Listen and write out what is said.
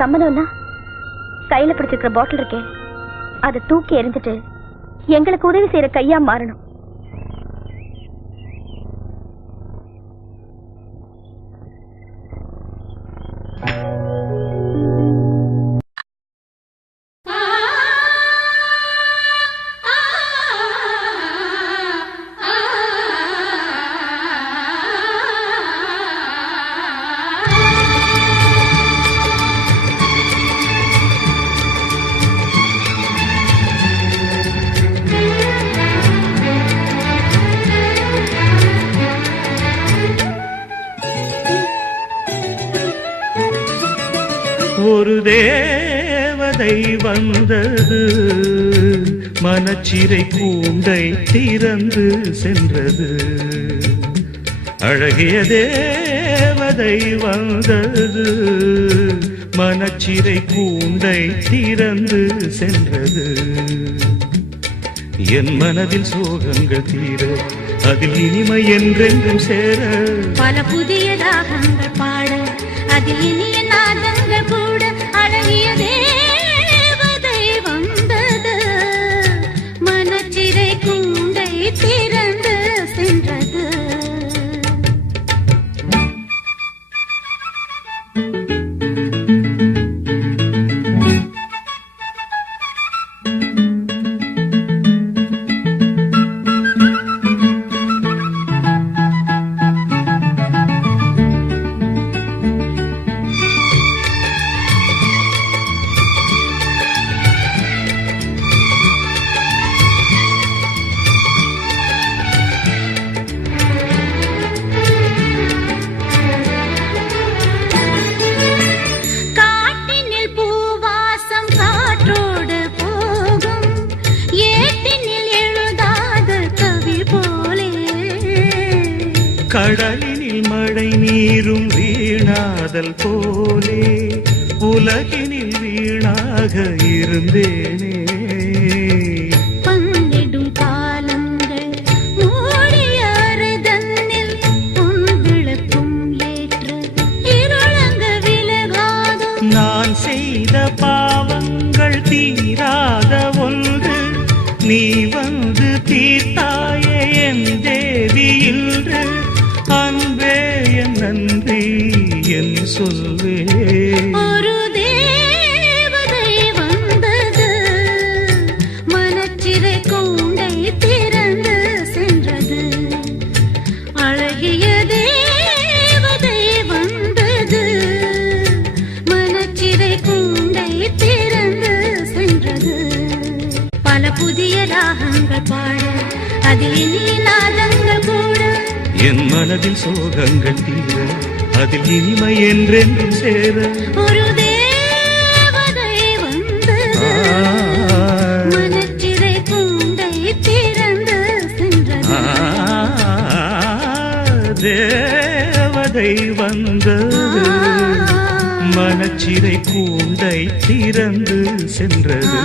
சம்மதம்னா கையில பிடிச்சிருக்கிற பாட்டில் இருக்கே அதை தூக்கி எறிஞ்சிட்டு எங்களுக்கு உதவி செய்யற கையா மாறணும். ஒரு தேவதை வந்தது, மனச்சிறை கூண்டை திறந்து சென்றது. அழகிய தேவதை வந்தது, மனச்சிறை கூண்டை திறந்து சென்றது. என் மனதில் சோகங்கள் தீர, அதில் இனிமை என்றென்றும் சேர, பல புதிய ராகங்கள் பாட, அதில் இனிய நாதங்கள் கூட. அழகிய தேவதை வந்தது, மனச்சிறை கூண்டை திறந்து சென்றது. கடலினில் மழை நீரும் வீணாதல் போலே, உலகினில் வீணாக இருந்தேனே. பங்கிடும் காலங்கள் மூடியாரதன்னில் பொன்விளக்கும் ஏற்று இருளங்க விலகாதோ. நான் செய்த பாவங்கள் தீராத ஒன்று, நீ வந்து தீர்த்தாயே என் தேவி இன்று. அன்பே என் நன்றி என் சொல்வே. ஒரு தேவதை வந்தது, மனச்சிறை கூண்டை திறந்து சென்றது. அழகிய தேவதை வந்தது, மனச்சிறை கூண்டை திறந்து சென்றது. பல புதிய ராகங்கள் பாட, அதில் இனிய நாதங்கள் கூட. என் மனதில் சோகங்கள் தீர, அதில் இனிமை என்றென்றும் சேர, ஒரு தேவதை வந்தது, மனச்சிறை கூண்டை திறந்து சென்றது. தேவதை வந்தது, மனச்சிறை கூண்டை திறந்து சென்றது.